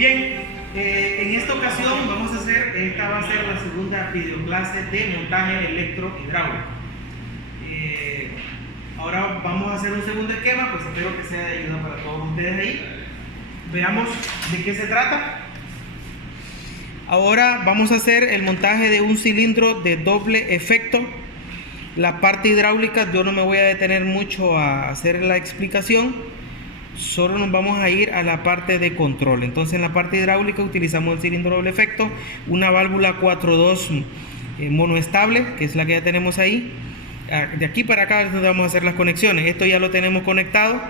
Bien, en esta ocasión esta va a ser la segunda videoclase de montaje electrohidráulico. Ahora vamos a hacer un segundo esquema, pues espero que sea de ayuda para todos ustedes ahí. Veamos de qué se trata. Ahora vamos a hacer el montaje de un cilindro de doble efecto. La parte hidráulica yo no me voy a detener mucho a hacer la explicación, solo nos vamos a ir a la parte de control. Entonces en la parte hidráulica utilizamos el cilindro doble efecto, una válvula 4.2 monoestable, que es la que ya tenemos ahí. De aquí para acá es donde vamos a hacer las conexiones. Esto ya lo tenemos conectado.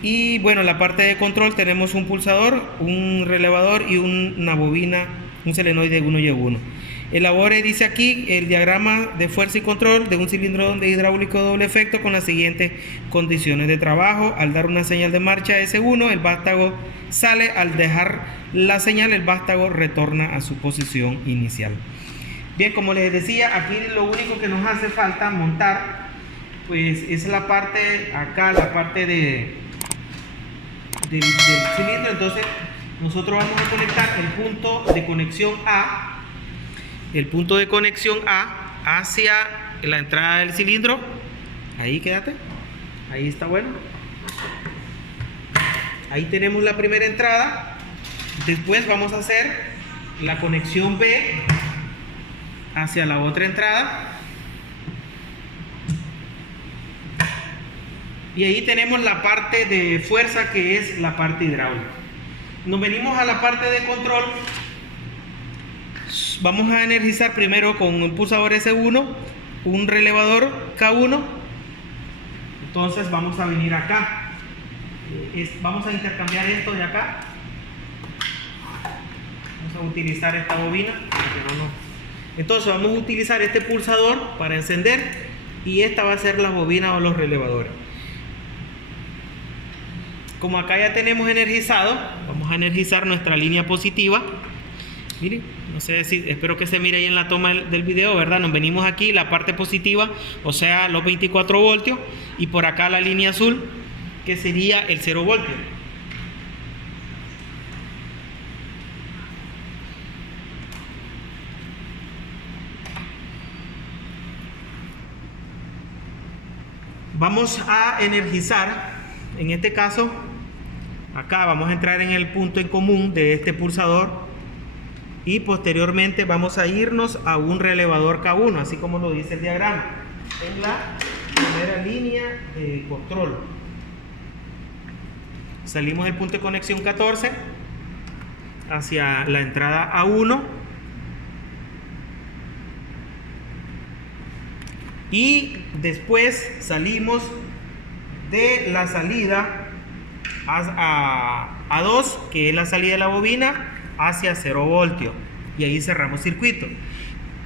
Y bueno, en la parte de control tenemos un pulsador, un relevador y una bobina, un solenoide 1Y1. Elabore, dice aquí, el diagrama de fuerza y control de un cilindro hidráulico de doble efecto con las siguientes condiciones de trabajo. Al dar una señal de marcha S1, el vástago sale. Al dejar la señal, el vástago retorna a su posición inicial. Bien, como les decía, aquí lo único que nos hace falta montar, pues es la parte acá, la parte del cilindro. Entonces nosotros vamos a conectar el punto de conexión A. El punto de conexión A hacia la entrada del cilindro. Ahí quédate. Ahí está bueno. Ahí tenemos la primera entrada. Después vamos a hacer la conexión B hacia la otra entrada. Y ahí tenemos la parte de fuerza, que es la parte hidráulica. Nos venimos a la parte de control. Vamos a energizar primero con un pulsador S1, un relevador K1. Entonces vamos a venir acá. Vamos a intercambiar esto de acá. Vamos a utilizar esta bobina. Entonces vamos a utilizar este pulsador para encender, y esta va a ser la bobina o los relevadores. Como acá ya tenemos energizado, vamos a energizar nuestra línea positiva. Miren, no sé si, espero que se mire ahí en la toma del video, ¿verdad? Nos venimos aquí, la parte positiva, o sea, los 24 voltios, y por acá la línea azul, que sería el 0 voltio. Vamos a energizar, en este caso, acá vamos a entrar en el punto en común de este pulsador. Y posteriormente vamos a irnos a un relevador K1, así como lo dice el diagrama, en la primera línea de control. Salimos del punto de conexión 14 hacia la entrada A1. Y después salimos de la salida a A2, que es la salida de la bobina, hacia 0 voltios, y ahí cerramos circuito.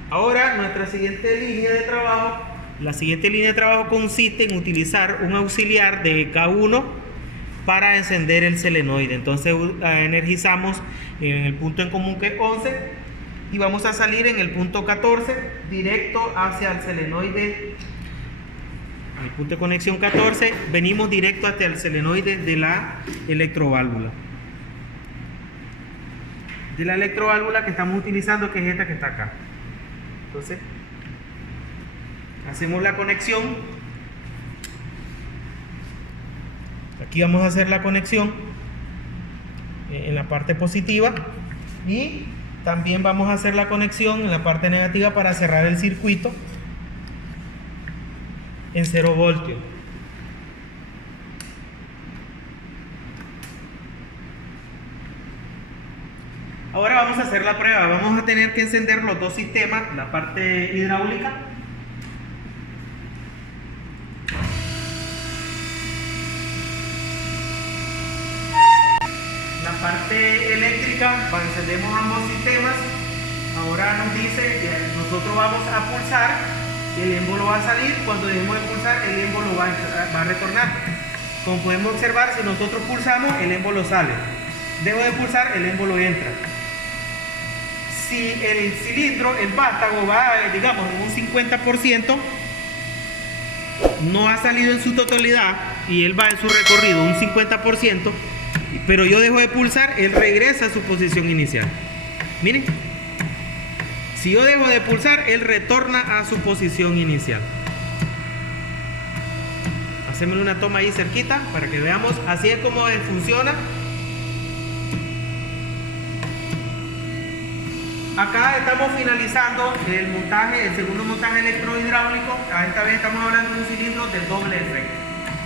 Ahora nuestra siguiente línea de trabajo, la siguiente línea de trabajo consiste en utilizar un auxiliar de K1 para encender el solenoide. Entonces energizamos en el punto en común, que es 11, y vamos a salir en el punto 14 directo hacia el solenoide. El punto de conexión 14, venimos directo hacia el solenoide de la electroválvula. De la electroválvula que estamos utilizando, que es esta que está acá. Entonces hacemos la conexión. Aquí vamos a hacer la conexión en la parte positiva, y también vamos a hacer la conexión en la parte negativa para cerrar el circuito en 0 voltios. Ahora vamos a hacer la prueba. Vamos a tener que encender los dos sistemas, la parte hidráulica. La parte eléctrica, encendemos ambos sistemas. Ahora nos dice que nosotros vamos a pulsar, el émbolo va a salir. Cuando dejemos de pulsar, el émbolo va a retornar. Como podemos observar, si nosotros pulsamos, el émbolo sale. Dejo de pulsar, el émbolo entra. Si el cilindro, el vástago va, digamos, en un 50%, no ha salido en su totalidad y él va en su recorrido un 50%, pero yo dejo de pulsar, él regresa a su posición inicial. Miren, si yo dejo de pulsar, él retorna a su posición inicial. Hacemos una toma ahí cerquita para que veamos. Así es como funciona. Acá estamos finalizando el montaje, el segundo montaje electrohidráulico. Esta vez estamos hablando de un cilindro de doble efecto.